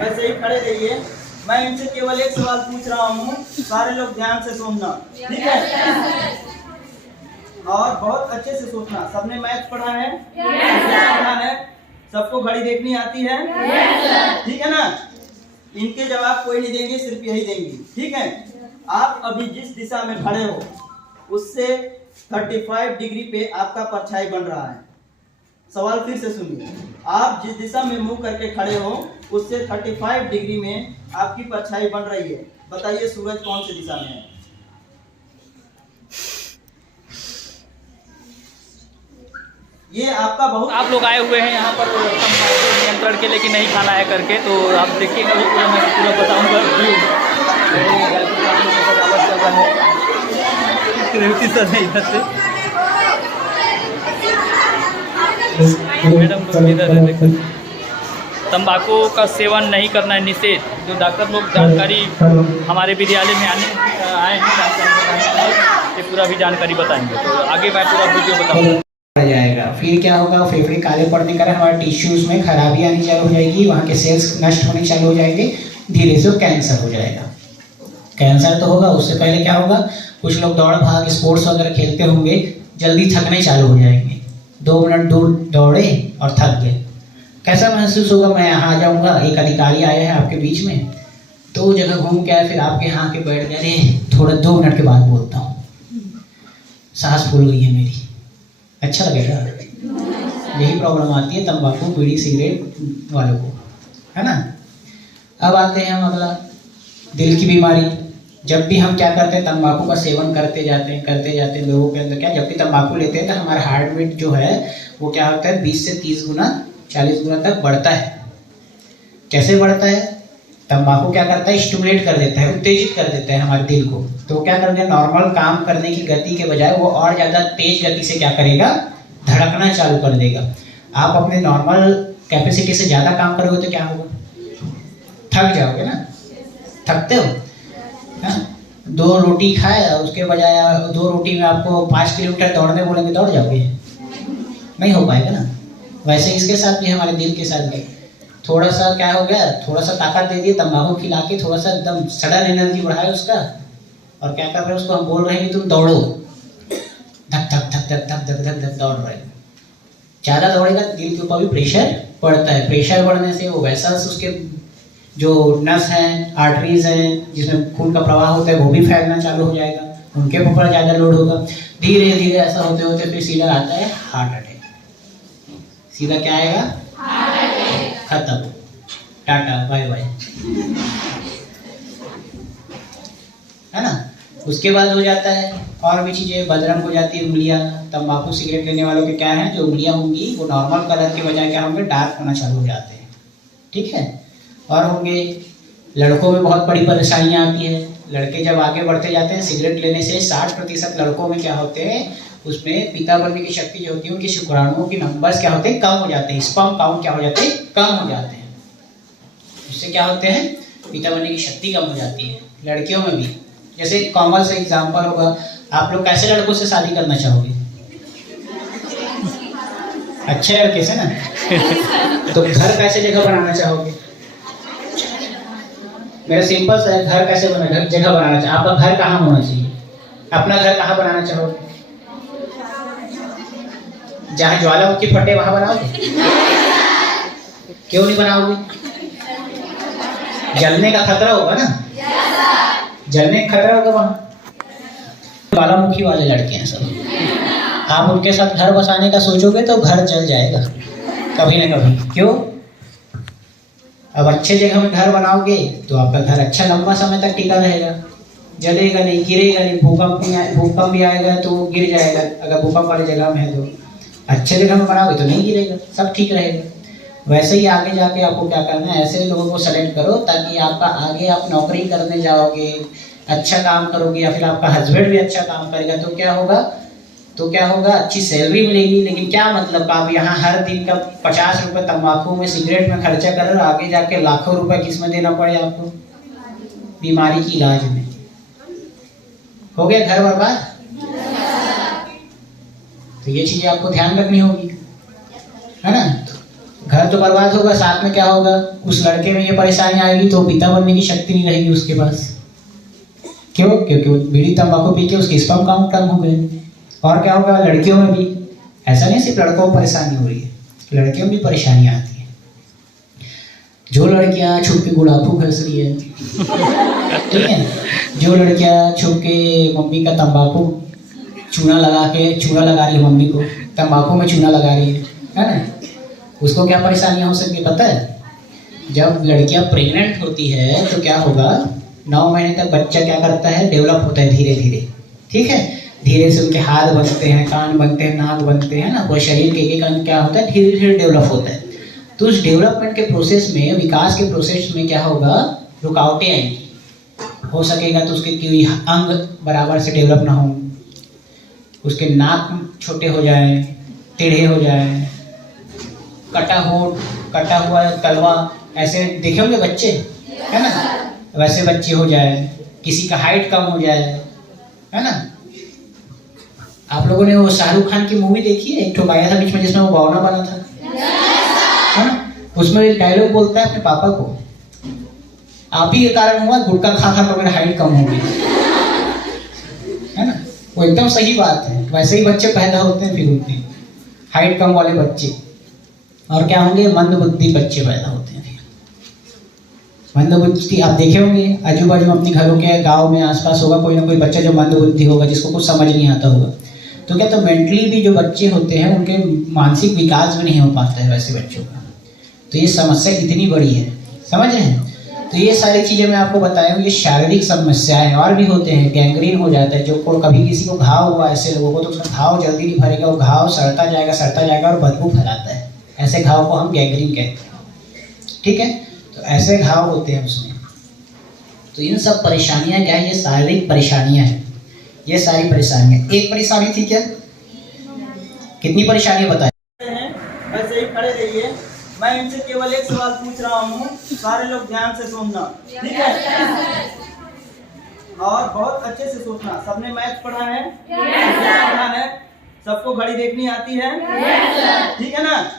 ऐसे ही खड़े रहिए। मैं इनसे केवल एक सवाल पूछ रहा हूँ, सारे लोग ध्यान से सुनना, ठीक है? और बहुत अच्छे से सोचना। सबने मैथ पढ़ा है? पढ़ा है? सबको घड़ी देखनी आती है? ठीक है ना? इनके जवाब कोई नहीं देंगे, सिर्फ यही देंगे, ठीक है? आप अभी जिस दिशा में खड़े हो उससे 35 डिग्री पे आपका परछाई बन रहा है। सवाल फिर से सुनिए। आप जिस दिशा में मुंह करके खड़े हो उससे 35 डिग्री में आपकी परछाई बन रही है। बताइए सूरज कौन सी दिशा में है? ये आपका बहुत आप लोग आए हुए हैं यहाँ पर नियंत्रण के, लेकिन नहीं खाना है करके, तो आप देखिएगा भी पूरा, मैं पूरा बताऊँगा। चल रहा है मैडम लोग इधर है, देखो। तंबाकू का सेवन नहीं करना है, निषेध। जो डॉक्टर लोग जानकारी हमारे विद्यालय में आए हैं, ये पूरा भी जानकारी बताएंगे। तो आगे मैं पूरा वीडियो बताऊंगा। जाएगा, फिर क्या होगा, फेफड़े काले पड़ने के कारण हमारे टिश्यूज में खराबी आनी चालू हो जाएगी, वहाँ के सेल्स नष्ट होने चालू हो जाएंगे, धीरे से कैंसर हो जाएगा। कैंसर तो होगा, उससे पहले क्या होगा, कुछ लोग दौड़ भाग स्पोर्ट्स वगैरह खेलते होंगे, जल्दी थकने चालू हो जाएंगे। 2 मिनट दूर दौड़े और थक गए, कैसा महसूस होगा, मैं यहाँ आ जाऊँगा, एक अधिकारी आए हैं आपके बीच में, 2 जगह घूम के आए, फिर आपके यहाँ के बैठ गए, थोड़ा 2 मिनट के बाद बोलता हूँ, सांस फूल गई है मेरी, अच्छा लगेगा? यही प्रॉब्लम आती है तंबाकू बीड़ी सिगरेट वालों को, है ना? अब आते हैं हम अगला, दिल की बीमारी। जब भी हम क्या करते हैं, तंबाकू का सेवन करते जाते हैं लोगों के अंदर क्या, जब भी तंबाकू लेते हैं तो हमारा हार्ट बीट जो है वो क्या होता है, 20 से 30 गुना 40 गुना तक बढ़ता है। कैसे बढ़ता है? तंबाकू क्या करता है, स्टिमुलेट कर देता है, उत्तेजित कर देता है हमारे दिल को। तो क्या करते हैं, नॉर्मल काम करने की गति के बजाय वो और ज़्यादा तेज गति से क्या करेगा, धड़कना चालू कर देगा। आप अपने नॉर्मल कैपेसिटी से ज़्यादा काम करोगे तो क्या होगा, थक जाओगे ना, थकते हो ना? 2 रोटी खाए, उसके बजाय 2 रोटी में आपको 5 किलोमीटर दौड़ने बोलेंगे, दौड़ जाओगे? नहीं हो पाएगा ना। वैसे इसके साथ भी, हमारे दिल के साथ भी थोड़ा सा क्या हो गया, थोड़ा सा ताकत दे दिए तंबाकू खिला के, थोड़ा सा एकदम सडन एनर्जी बढ़ाए उसका, और क्या कर रहे हैं, उसको हम बोल रहे हैं कि तुम दौड़ो, धक धक धक धक धक धक धक धक दौड़ रहे। ज़्यादा दौड़ेगा दिल के ऊपर भी प्रेशर पड़ता है, प्रेशर बढ़ने से वो वेसल्स, उसके जो नस हैं, आर्टरीज हैं, जिसमें खून का प्रवाह होता है, वो भी फैलना चालू हो जाएगा, उनके ऊपर ज़्यादा लोड होगा। धीरे धीरे ऐसा होते होते फिर सीधा आता है हार्ट अटैक। सीधा क्या आएगा, खत्म, टाटा बाय बाय, है ना? उसके बाद हो जाता है और भी चीज़ें, बदरंग हो जाती है उंगलियां। तंबाकू सिगरेट लेने वालों के क्या है, जो उंगलियां होंगी वो नॉर्मल कलर के बजाय क्या होंगे, डार्क होना चालू हो जाते हैं, ठीक है? और होंगे, लड़कों में बहुत बड़ी परेशानियां आती है। लड़के जब आगे बढ़ते जाते हैं, सिगरेट लेने से 60% लड़कों में क्या होते हैं, उसमें पिता बनने की शक्ति जो होती है, उनके शुक्राणुओं की नंबर्स क्या होते हैं, कम हो जाते हैं, स्पर्म काउंट क्या हो जाते हैं, कम हो जाते हैं। इससे क्या होते हैं, पिता बनने की शक्ति कम हो जाती है। लड़कियों में भी, जैसे कॉमन से एग्जाम्पल होगा, आप लोग कैसे लड़कों से शादी करना चाहोगे? अच्छे लड़के से ना। तो घर कैसे जगह बनाना चाहोगे? मेरा सिंपल सा है, घर कैसे बना, घर जगह बनाना चाहिए। आपका घर कहाँ होना चाहिए, अपना घर कहाँ बनाना चाहोगे? जहाँ ज्वालामुखी फटे वहां बनाओगे? क्यों नहीं बनाओगे? जलने का खतरा होगा ना, जलने का खतरा होगा वहां। ज्वालामुखी वाले लड़के हैं सब, आप उनके साथ घर बसाने का सोचोगे तो घर जल जाएगा कभी ना कभी। क्यों? अब अच्छे जगह में घर बनाओगे तो आपका घर अच्छा लंबा समय तक टिका रहेगा, जलेगा नहीं, गिरेगा नहीं, भूकंप भी आएगा तो वो गिर जाएगा, अगर भूकंप वाली जगह में है तो। अच्छे जगह में बनाओगे तो नहीं गिरेगा, सब ठीक रहेगा। वैसे ही आगे जाके आपको क्या करना है, ऐसे लोगों को सेलेक्ट करो ताकि आपका आगे आप नौकरी करने जाओगे, अच्छा काम करोगे, या फिर आपका हस्बैंड भी अच्छा काम करेगा तो क्या होगा, अच्छी सैलरी मिलेगी। लेकिन क्या मतलब, आप यहाँ हर दिन का 50 रुपये तंबाकू में, सिगरेट में खर्चा कर रहे हो, आगे जाके लाखों रुपए किस में देना पड़े आपको, बीमारी की इलाज में। हो गया घर बर्बाद। तो ये चीजें आपको ध्यान रखनी होगी, है ना? घर तो बर्बाद होगा, साथ में क्या होगा, उस लड़के में ये परेशानी आएगी तो पिता बनने की शक्ति नहीं रहेगी उसके पास। क्यों? क्योंकि वो बीड़ी तंबाकू पी के उसके स्पर्म काउंट कम हो गए। और क्या होगा, लड़कियों में भी ऐसा नहीं सिर्फ लड़कों को परेशानी हो रही है, लड़कियों में भी परेशानियाँ आती हैं। जो लड़कियाँ छुप के गुड़ाखू घस रही है, ठीक है, जो लड़कियाँ छुप के मम्मी का तंबाकू चूना लगा रही है, मम्मी को तंबाकू में चूना लगा रही है ना, उसको क्या परेशानियाँ हो सकती है पता है? जब लड़कियाँ प्रेग्नेंट होती है तो क्या होगा, 9 महीने तक बच्चा क्या करता है, डेवलप होता है धीरे धीरे, ठीक है, धीरे से उनके हाथ बनते हैं, कान बनते हैं, नाक बनते हैं ना, पूरे शरीर के एक अंग क्या होता है, धीरे धीरे डेवलप होता है। तो उस डेवलपमेंट के प्रोसेस में, विकास के प्रोसेस में क्या होगा, रुकावटें आएंगी। हो सकेगा तो उसके कोई अंग बराबर से डेवलप ना हो, उसके नाक छोटे हो जाए, टेढ़े हो जाए, कटा हुआ तलवा, ऐसे देखे होंगे बच्चे, है ना, वैसे बच्चे हो जाए, किसी का हाइट कम हो जाए, है ना। आप लोगों ने वो शाहरुख खान की मूवी देखी है, एक ठो आया था बीच में जिसमें वो बावना बना था, है ना, उसमें एक डायलॉग बोलता है अपने पापा को, आप ही के कारण हुआ, गुटखा खा खा कर मेरा हाइट कम हो गई, है ना। वो एकदम सही बात है। वैसे ही बच्चे पैदा होते हैं, फिर होते हैं हाइट कम वाले बच्चे, और क्या होंगे, मंदबुद्धि बच्चे पैदा होते हैं। मंदबुद्धि आप देखे होंगे आजू बाजू में अपने घरों के, गांव में आसपास होगा कोई ना कोई बच्चा जो मंदबुद्धि होगा, जिसको कुछ समझ नहीं आता होगा। तो क्या, तो मेंटली भी जो बच्चे होते हैं उनके मानसिक विकास भी नहीं हो पाता है वैसे बच्चों का। तो ये समस्या कितनी बड़ी है, समझ रहे हैं। तो ये सारी चीज़ें मैं आपको बताया हूँ, ये शारीरिक समस्याएं और भी होते हैं। गैंग्रीन हो जाता है, जो कभी किसी को घाव हुआ ऐसे लोगों को, तो उसका घाव जल्दी नहीं भरेगा, वो घाव सड़ता जाएगा और बदबू फैलाता है। ऐसे घाव को हम गैंग्रीन कहते हैं, ठीक है। तो ऐसे घाव होते हैं उसमें। तो इन सब परेशानियां क्या है, ये शारीरिक परेशानियां हैं, ये सारी परेशानियां। एक परेशानी थी क्या, कितनी परेशानियां बताएं? ऐसे ही खड़े रहिए, मैं इनसे केवल एक सवाल पूछ रहा हूँ, सारे लोग ध्यान से सुनना, ठीक है, और बहुत अच्छे से सोचना। सबने मैथ पढ़ा है, सबको घड़ी देखनी आती है, ठीक है ना।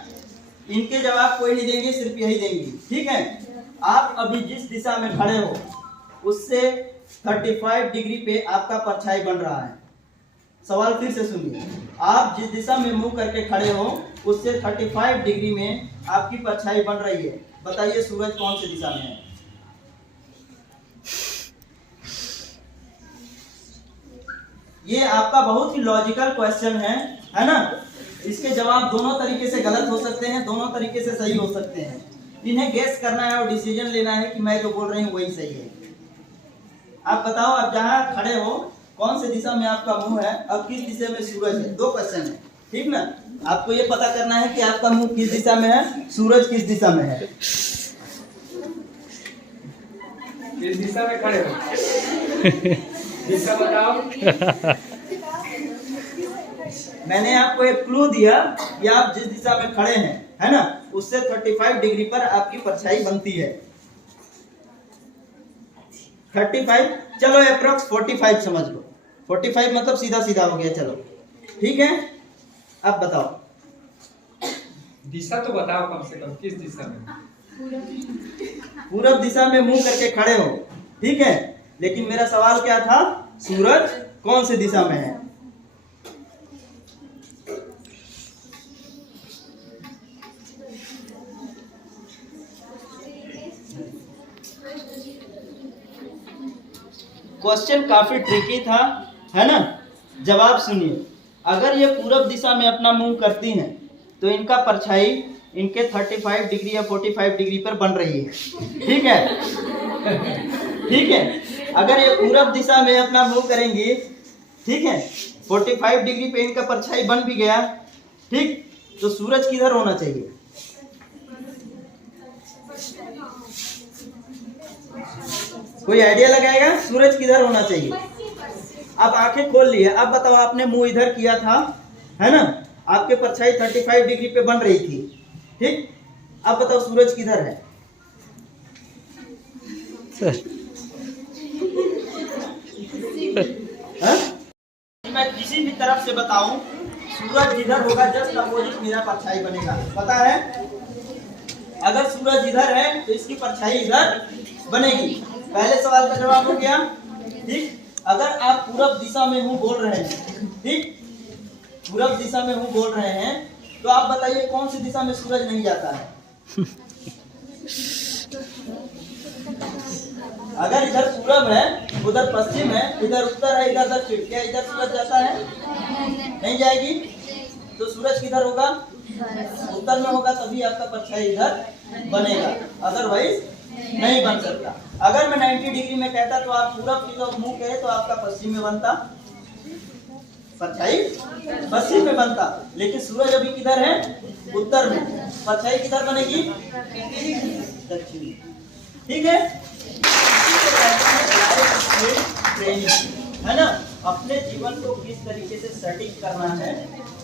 इनके जवाब कोई नहीं देंगे, सिर्फ यही देंगे, ठीक है। आप अभी जिस दिशा में खड़े हो उससे 35 डिग्री पे आपका परछाई बन रहा है। सवाल फिर से सुनिए, आप जिस दिशा में मुंह करके खड़े हो उससे 35 डिग्री में आपकी परछाई बन रही है। बताइए सूरज कौन सी दिशा में है? ये आपका बहुत ही लॉजिकल क्वेश्चन है ना। इसके जवाब दोनों तरीके से गलत हो सकते हैं, दोनों तरीके से सही हो सकते हैं। इन्हें गेस करना है और डिसीजन लेना है कि मैं जो बोल रही हूँ वही सही है। आप बताओ, आप जहाँ खड़े हो कौन सी दिशा में आपका मुंह है, अब किस दिशा में सूरज है? 2 क्वेश्चन है, ठीक ना। आपको ये पता करना है कि आपका मुंह किस दिशा में है, सूरज किस दिशा में है। किस दिशा में खड़े हो, दिशा बताओ। मैंने आपको एक क्लू दिया कि आप जिस दिशा में खड़े हैं, है ना, उससे 35 डिग्री पर आपकी परछाई बनती है। 35, चलो अप्रोक्स 45 समझ लो। 45 मतलब सीधा सीधा हो गया, चलो ठीक है। अब बताओ, दिशा तो बताओ कम से कम, किस दिशा में? पूरब दिशा में मुंह करके खड़े हो, ठीक है। लेकिन मेरा सवाल क्या था, सूरज कौन सी दिशा में है? क्वेश्चन काफी ट्रिकी था, है ना। जवाब सुनिए, अगर ये पूरब दिशा में अपना मुंह करती हैं तो इनका परछाई इनके 35 डिग्री या 45 डिग्री पर बन रही है, ठीक है, ठीक है। अगर ये पूरब दिशा में अपना मुंह करेंगी, ठीक है, 45 डिग्री पे इनका परछाई बन भी गया, ठीक, तो सूरज किधर होना चाहिए? कोई आइडिया लगाएगा सूरज किधर होना चाहिए? अब आंखें खोल लिए, अब बताओ, आपने मुंह इधर किया था, है ना, आपके परछाई 35 डिग्री पे बन रही थी, ठीक। अब बताओ सूरज किधर है? मैं किसी भी तरफ से बताऊं, सूरज जिधर होगा जस्ट अपोजिट मेरा परछाई बनेगा, पता है। अगर सूरज इधर है तो इसकी परछाई इधर बनेगी। पहले सवाल का जवाब हो गया। ठीक, अगर आप पूरब दिशा में हूँ बोल रहे हैं, ठीक, पूरब दिशा में हूँ बोल रहे हैं, तो आप बताइए कौन सी दिशा में सूरज नहीं जाता है? अगर इधर पूरब है, उधर पश्चिम है, इधर उत्तर है, इधर दक्षिण, क्या इधर सूरज जाता है? नहीं जाएगी। तो सूरज किधर होगा? उत्तर में होगा, तभी आपका परछाई इधर बनेगा, अदरवाइज नहीं बन सकता। अगर मैं 90 डिग्री में कहता तो आप पूरब की तरफ मुंह कहे तो आपका पश्चिम में बनता, परछाई पश्चिम में बनता। लेकिन सूरज अभी किधर है? उत्तर में, परछाई किधर बनेगी? दक्षिण। ठीक है, ट्रेनिंग है ना, अपने जीवन को किस तरीके से सेटिंग करना है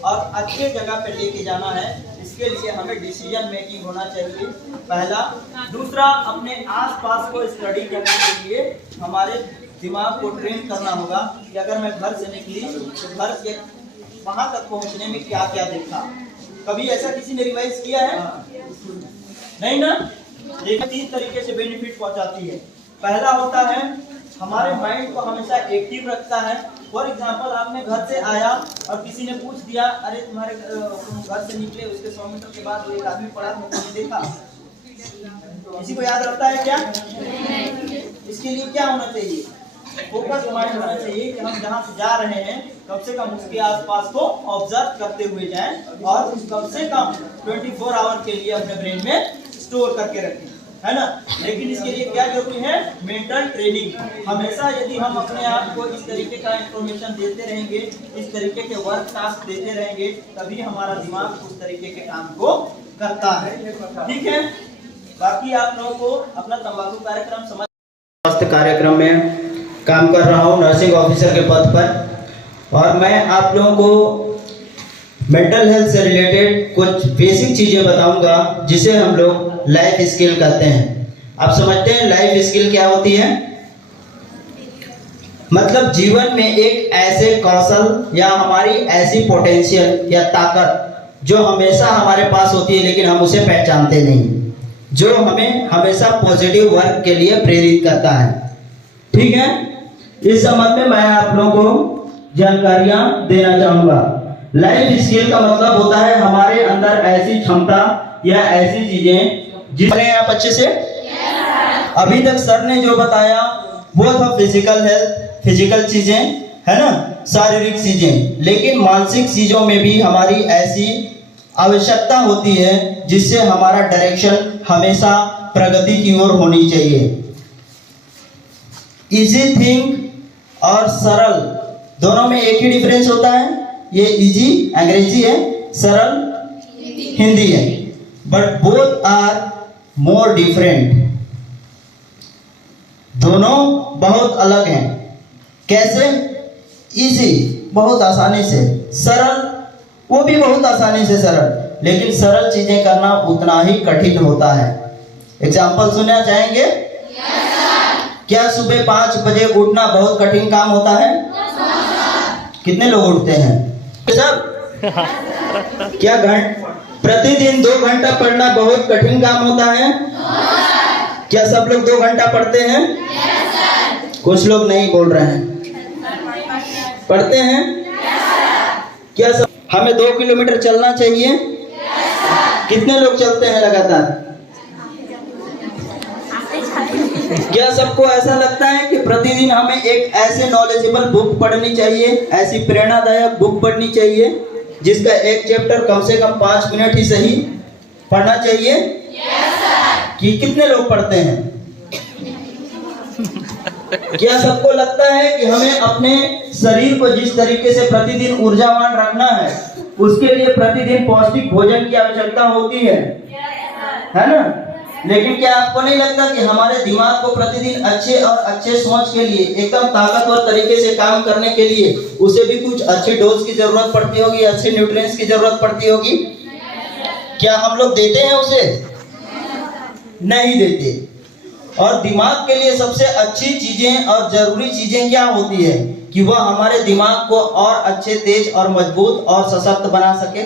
और अच्छे जगह पे लेके जाना है, इसके लिए हमें डिसीजन मेकिंग होना चाहिए, पहला। दूसरा, अपने आसपास को स्टडी करने के लिए हमारे दिमाग को ट्रेन करना होगा कि अगर मैं घर से निकली तो घर से वहां तक पहुंचने में क्या क्या देखा। कभी ऐसा किसी ने रिवाइज किया है? नहीं ना। लेकिन 3 तरीके से बेनिफिट पहुंचाती है। पहला होता है हमारे माइंड को हमेशा एक्टिव रखता है। फॉर एग्जाम्पल, आपने घर से आया और किसी ने पूछ दिया, अरे तुम्हारे तुम घर से निकले उसके 100 मीटर के बाद एक आदमी पड़ा था, तुमने देखा? किसी को याद रहता है क्या? इसके लिए क्या होना चाहिए? फोकस माइंड होना चाहिए कि हम जहाँ से जा रहे हैं कम से कम उसके आसपास को ऑब्जर्व करते हुए जाएं और कम से कम 24 आवर के लिए अपने ब्रेन में स्टोर करके रखें, है ना। लेकिन इसके लिए क्या जरूरी है? Mental training. हमेशा यदि हम अपने आप को इस तरीके का इंफॉर्मेशन देते रहेंगे, इस तरीके के वर्क टास्क देते रहेंगे, तभी हमारा दिमाग उस तरीके के काम को करता है। ठीक है, बाकी आप लोगों को अपना तंबाकू कार्यक्रम समझ, स्वास्थ्य कार्यक्रम में काम कर रहा हूँ नर्सिंग ऑफिसर के पद पर, और मैं आप लोगों को मेंटल हेल्थ से रिलेटेड कुछ बेसिक चीजें बताऊंगा जिसे हम लोग लाइफ स्किल कहते हैं। आप समझते हैं लाइफ स्किल क्या होती है? मतलब जीवन में एक ऐसे कौशल या हमारी ऐसी पोटेंशियल या ताकत जो हमेशा हमारे पास होती है लेकिन हम उसे पहचानते नहीं, जो हमें हमेशा पॉजिटिव वर्क के लिए प्रेरित करता है। ठीक है, इस संबंध में मैं आप लोगों को जानकारियां देना चाहूंगा। लाइफ स्किल का मतलब होता है हमारे अंदर ऐसी क्षमता या ऐसी चीजें जिसमें आप अच्छे से अभी तक सर ने जो बताया वो था फिजिकल हेल्थ, फिजिकल चीजें, है ना, शारीरिक चीजें। लेकिन मानसिक चीजों में भी हमारी ऐसी आवश्यकता होती है जिससे हमारा डायरेक्शन हमेशा प्रगति की ओर होनी चाहिए। इजी थिंक और सरल दोनों में एक ही डिफरेंस होता है। ये इजी अंग्रेजी है, सरल हिंदी है, but both are more different. दोनों बहुत अलग हैं। कैसे? इजी बहुत आसानी से, सरल वो भी बहुत आसानी से सरल, लेकिन सरल चीजें करना उतना ही कठिन होता है। एग्जाम्पल सुनना चाहेंगे? क्या सुबह 5 बजे उठना बहुत कठिन काम होता है? कितने लोग उठते हैं? सब? क्या प्रतिदिन 2 घंटा पढ़ना बहुत कठिन काम होता है? क्या सब लोग 2 घंटा पढ़ते हैं? कुछ लोग नहीं बोल रहे हैं। पढ़ते हैं? क्या सब? हमें 2 किलोमीटर चलना चाहिए? कितने लोग चलते हैं लगातार? क्या सबको ऐसा लगता है कि प्रतिदिन हमें एक ऐसे नॉलेजेबल बुक पढ़नी चाहिए, ऐसी प्रेरणादायक बुक पढ़नी चाहिए जिसका एक चैप्टर कम से कम 5 मिनट ही सही पढ़ना चाहिए? कि कितने लोग पढ़ते हैं? क्या सबको लगता है कि हमें अपने शरीर को जिस तरीके से प्रतिदिन ऊर्जावान रखना है उसके लिए प्रतिदिन पौष्टिक भोजन की आवश्यकता होती है ना? लेकिन क्या आपको नहीं लगता कि हमारे दिमाग को प्रतिदिन अच्छे और अच्छे सोच के लिए, एकदम ताकतवर तरीके से काम करने के लिए उसे भी कुछ अच्छी डोज की जरूरत पड़ती होगी, अच्छे न्यूट्रिएंट्स की जरूरत पड़ती होगी? क्या हम लोग देते हैं उसे? नहीं देते। और दिमाग के लिए सबसे अच्छी चीजें और जरूरी चीजें क्या होती है कि वह हमारे दिमाग को और अच्छे, तेज और मजबूत और सशक्त बना सके।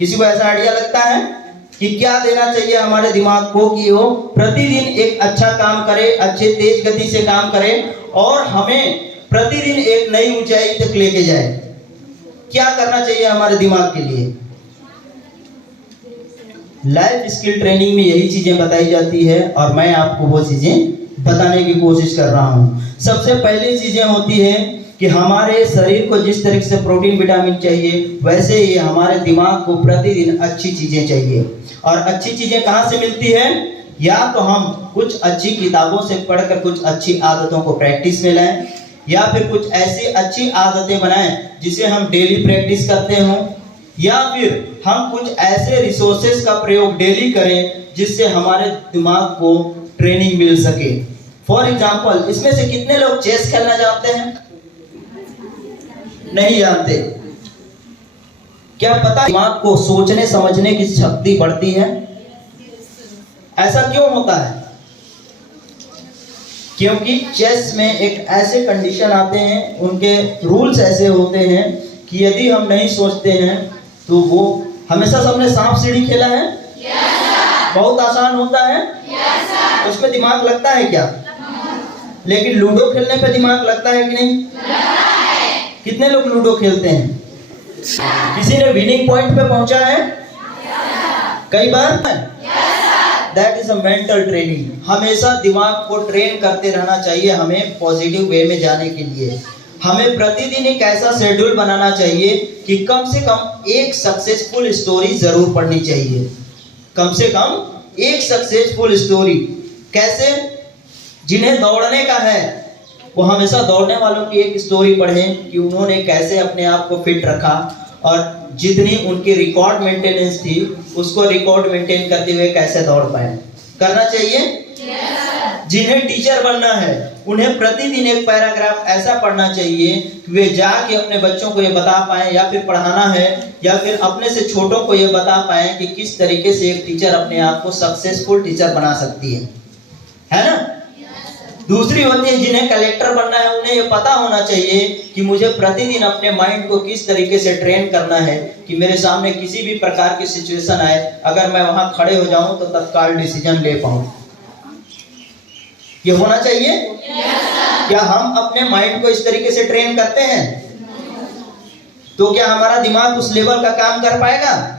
किसी को ऐसा आइडिया लगता है? कि क्या देना चाहिए हमारे दिमाग को कि वो प्रतिदिन एक अच्छा काम करे, अच्छे तेज गति से काम करे और हमें प्रतिदिन एक नई ऊंचाई तक लेके जाए। क्या करना चाहिए हमारे दिमाग के लिए? लाइफ स्किल ट्रेनिंग में यही चीजें बताई जाती है और मैं आपको वो चीजें बताने की कोशिश कर रहा हूँ। सबसे पहली चीजें होती है कि हमारे शरीर को जिस तरीके से प्रोटीन विटामिन चाहिए वैसे ही हमारे दिमाग को प्रतिदिन अच्छी चीजें चाहिए। और अच्छी चीजें कहाँ से मिलती है? या तो हम कुछ अच्छी किताबों से पढ़कर कुछ अच्छी आदतों को प्रैक्टिस में लाएं, या फिर कुछ ऐसी अच्छी आदतें बनाएं जिसे हम डेली प्रैक्टिस करते हों, या फिर हम कुछ ऐसे रिसोर्सेज का प्रयोग डेली करें जिससे हमारे दिमाग को ट्रेनिंग मिल सके। फॉर एग्जाम्पल, इसमें से कितने लोग चेस खेलना जानते हैं? नहीं जानते। क्या पता दिमाग को सोचने समझने की शक्ति बढ़ती है? ऐसा क्यों होता है? क्योंकि चेस में एक ऐसे कंडीशन आते हैं, उनके रूल्स ऐसे होते हैं कि यदि हम नहीं सोचते हैं तो वो हमेशा सबने सांप सीढ़ी खेला है? बहुत आसान होता है। उसमें दिमाग लगता है क्या? लेकिन लूडो खेलने पे दिमाग लगता है कि नहीं? कितने लोग लूडो खेलते हैं? किसी ने विनिंग पॉइंट पे पहुंचा है कई बार? That is a mental training. हमेशा दिमाग को ट्रेन करते रहना चाहिए हमें पॉजिटिव वे में जाने के लिए। हमें प्रतिदिन एक ऐसा शेड्यूल बनाना चाहिए कि कम से कम एक सक्सेसफुल स्टोरी जरूर पढ़नी चाहिए। कम से कम एक सक्सेसफुल स्टोरी। कैसे? जिन्हें दौड़ने का है वो हमेशा दौड़ने वालों की एक स्टोरी पढ़ें कि उन्होंने कैसे अपने आप को फिट रखा और जितनी उनकी रिकॉर्ड मेंटेनेंस थी उसको रिकॉर्ड मेंटेन करते हुए कैसे दौड़ पाए। करना चाहिए। जिन्हें टीचर बनना है उन्हें प्रतिदिन एक पैराग्राफ ऐसा पढ़ना चाहिए कि वे जाके अपने बच्चों को ये बता पाए, या फिर पढ़ाना है या फिर अपने से छोटों को ये बता पाए कि किस तरीके से एक टीचर अपने आप को सक्सेसफुल टीचर बना सकती है ना? दूसरी होती है जिन्हें कलेक्टर बनना है, उन्हें ये पता होना चाहिए कि मुझे प्रतिदिन अपने माइंड को किस तरीके से ट्रेन करना है कि मेरे सामने किसी भी प्रकार की सिचुएशन आए, अगर मैं वहां खड़े हो जाऊं तो तत्काल डिसीजन ले पाऊं। ये होना चाहिए। क्या हम अपने माइंड को इस तरीके से ट्रेन करते हैं तो क्या हमारा दिमाग उस लेवल का काम कर पाएगा?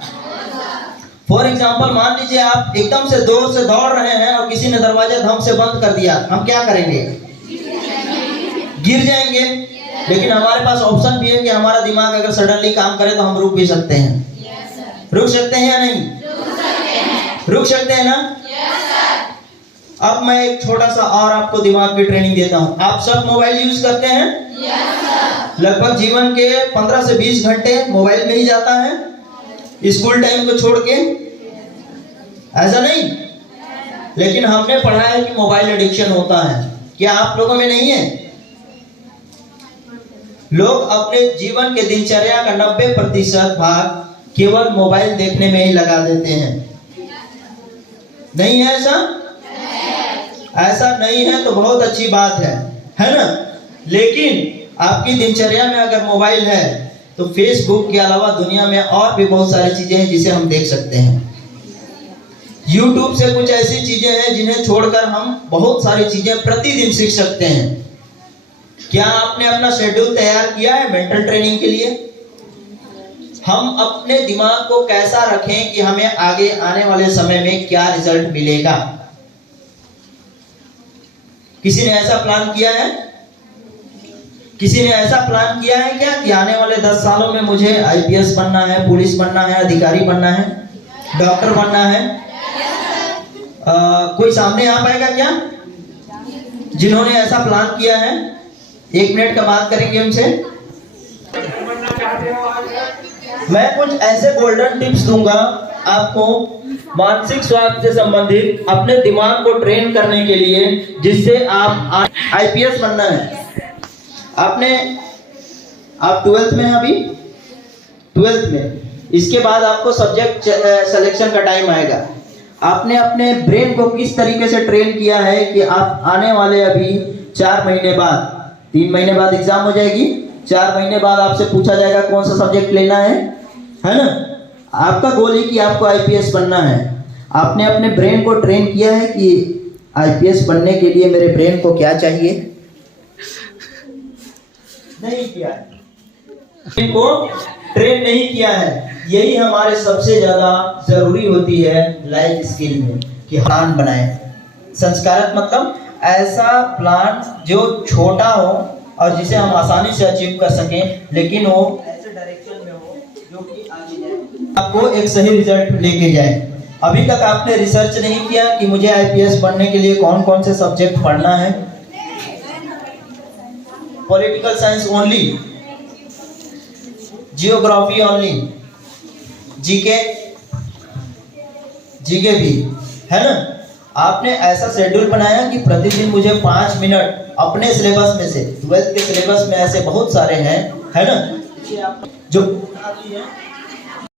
फॉर एग्जाम्पल, मान लीजिए आप एकदम से जोर से दौड़ रहे हैं और किसी ने दरवाजा धम से बंद कर दिया, हम क्या करेंगे? गिर जाएंगे। लेकिन हमारे पास ऑप्शन भी है कि हमारा दिमाग अगर सडनली काम करे तो हम रुक भी सकते हैं। रुक सकते हैं या नहीं? रुक सकते हैं ना? अब मैं एक छोटा सा और आपको दिमाग की ट्रेनिंग देता हूं। आप सब मोबाइल यूज करते हैं? लगभग जीवन के 15 से 20 घंटे मोबाइल में ही जाता है, स्कूल टाइम को छोड़ के। ऐसा नहीं? लेकिन हमने पढ़ा है कि मोबाइल एडिक्शन होता है। क्या आप लोगों में नहीं है? लोग अपने जीवन के दिनचर्या का 90% भाग केवल मोबाइल देखने में ही लगा देते हैं। नहीं है ऐसा? ऐसा नहीं है तो बहुत अच्छी बात है ना? लेकिन आपकी दिनचर्या में अगर मोबाइल है तो फेसबुक के अलावा दुनिया में और भी बहुत सारी चीजें हैं जिसे हम देख सकते हैं। YouTube से कुछ ऐसी चीजें हैं जिन्हें छोड़कर हम बहुत सारी चीजें प्रतिदिन सीख सकते हैं। क्या आपने अपना शेड्यूल तैयार किया है मेंटल ट्रेनिंग के लिए? हम अपने दिमाग को कैसा रखें कि हमें आगे आने वाले समय में क्या रिजल्ट मिलेगा? किसी ने ऐसा प्लान किया है? किसी ने ऐसा प्लान किया है क्या कि आने वाले 10 सालों में मुझे IPS बनना है, पुलिस बनना है, अधिकारी बनना है, डॉक्टर बनना है? कोई सामने आ पाएगा क्या जिन्होंने ऐसा प्लान किया है? 1 मिनट का बात करेंगे उनसे। मैं कुछ ऐसे गोल्डन टिप्स दूंगा आपको मानसिक स्वास्थ्य से संबंधित अपने दिमाग को ट्रेन करने के लिए, जिससे आप IPS बनना है। आप 12th में हैं अभी? 12th में। इसके बाद आपको सब्जेक्ट सिलेक्शन का टाइम आएगा। आपने अपने ब्रेन को किस तरीके से ट्रेन किया है कि आप आने वाले अभी 4 महीने बाद, 3 महीने बाद एग्जाम हो जाएगी, 4 महीने बाद आपसे पूछा जाएगा कौन सा सब्जेक्ट लेना है ना? आपका गोल है कि आपको IPS बनना है। आपने अपने ब्रेन को ट्रेन किया है कि आईपीएस बनने के लिए मेरे ब्रेन को क्या चाहिए? नहीं किया है, ब्रेन को ट्रेन नहीं किया है। यही हमारे सबसे ज्यादा जरूरी होती है लाइफ स्किल में कि प्लान बनाए। संस्कारक मतलब ऐसा प्लान जो छोटा हो और जिसे हम आसानी से अचीव कर सकें, लेकिन वो ऐसे डायरेक्शन में हो जो कि आगे जाए, आपको एक सही रिजल्ट लेके जाए। अभी तक आपने रिसर्च नहीं किया कि मुझे आईपीएस बनने के लिए कौन कौन से सब्जेक्ट पढ़ना है। Political science only, geography only, GK भी है ना। आपने ऐसा शेड्यूल बनाया कि प्रतिदिन मुझे 5 मिनट अपने सिलेबस में से, 12th के सिलेबस में ऐसे बहुत सारे हैं, है ना, जो आती है